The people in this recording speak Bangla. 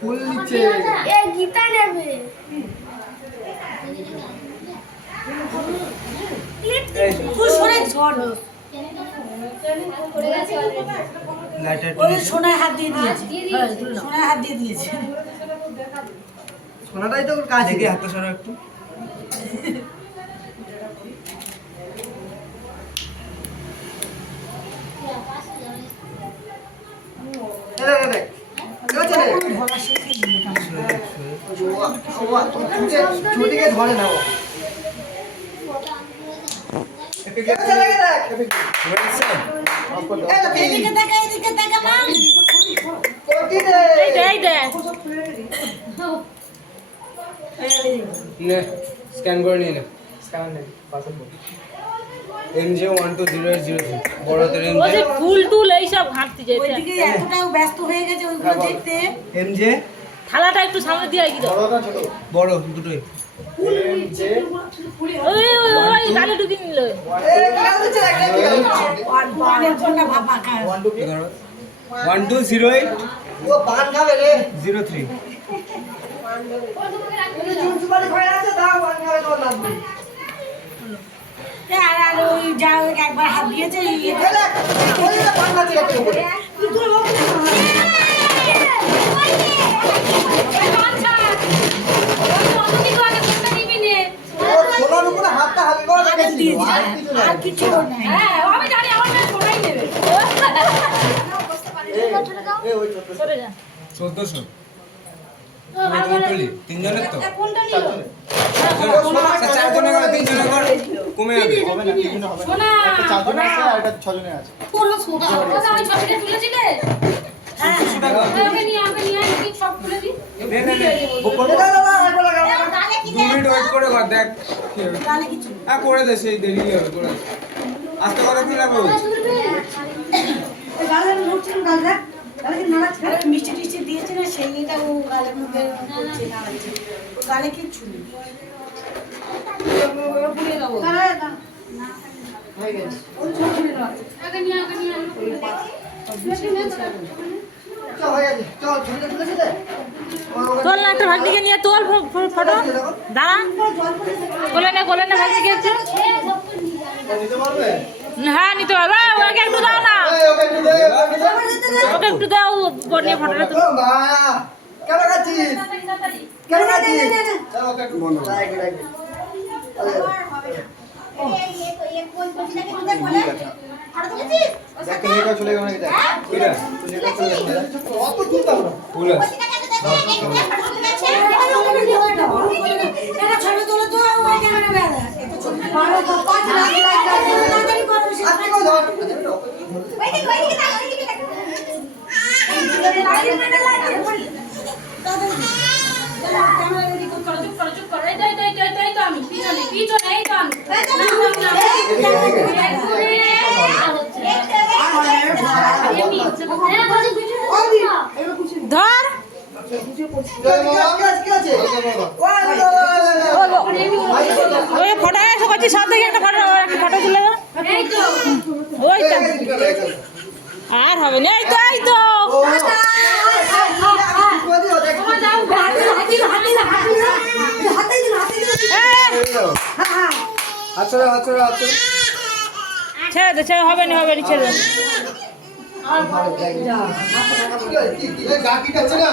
ফুল নিচে গীতা নেবে সোনায় হাত দিয়ে দিয়েছে, সোনায় হাত দিয়ে দিয়েছে। সোনাটাই তো কাজ দেখি হাতটা সরা একটু ছুটিকে ধরে না এদিকে দেখা, এদিকে দেখা মাম। স্ক্যান করে নিয়ে নে স্ক্যান নে পাসওয়ার্ড বল MJ 120803 বড় হাতের MJ ওই যে ফুল টুল এই সব ঘাটতি যেতে ওইদিকে এতটাও ব্যস্ত হয়ে গেছে ওইগুলো দেখতে। MJ থালাটা একটু সামনে দিয়ে আই দাও বড়টা ছোট বড় দুটোই MJ ওই ওই গালে ঢুকি নিল অনেক ঘন্টা ভাপা খায়। 1208 ও পান খাবে রে 03 আর ওই যা একবার হাত দিয়েছে আর কিছু নাই। সরে যা 1400 তিনজনের তো চারজনের করে তিনজনের করে কমে যাবে হবে না তিনজনের হবে না একটা চারজনের আছে আর একটা ছজনের আছে পুরো সোনা ওই ছবিটা তুলেছিলে হ্যাঁ আমি নিয়ে কি সব তুলে দি নে দু মিনিট ওয়েট করে কর দেখ কি হবে গালে কিছু হ্যাঁ করে দে সেই দেরি হবে করে আস্তে কথা কি লাগবে গালে মুছছেন গালে গালে কি নাড়াচ্ছে মিষ্টি টিষ্টি দিয়েছে না সেইটা ও গালের মধ্যে করছে নাড়াচ্ছে ও গালে কিছু নেই পুড়ে দাও গালে না হয়ে গেছে ওই ছোট ছোট আগে নিয়ে তোল না একটা ভাগ্নিকে নিয়ে তোল ফটো দাঁড়া কোলে না ভাগ্নিকে একটু হ্যাঁ নিতে পারবে ওকে একটু দাও না ওকে একটু দাও বনিয়ে ফটোটা তুলো কেন খাচ্ছিস কেন খাচ্ছিস চলো ওকে একটু বন্ধ দেখ নেকা চলে গেল নাকি দেখ কিরা নেকা চলে গেল কত চিন্তা করো ফুল আছে এটা ছবি তোলো তো ওই ক্যামেরা বেলা এটা ছবি বড় তো 5 লাখ তাড়াতাড়ি করো আজকে কই ধর ওইদিকে ক্যামেরা রেডি চুপ করো এই তো আমি পিছনে এই তো আমি ধর ওই ফটো এসে করছি সব থেকে একটা ফটো তুলে দাও ওইটা আর হবে না এই তো ছেড়ে দে ছেড়ে হবে না ছেড়ে দে গাড়ি কাছে না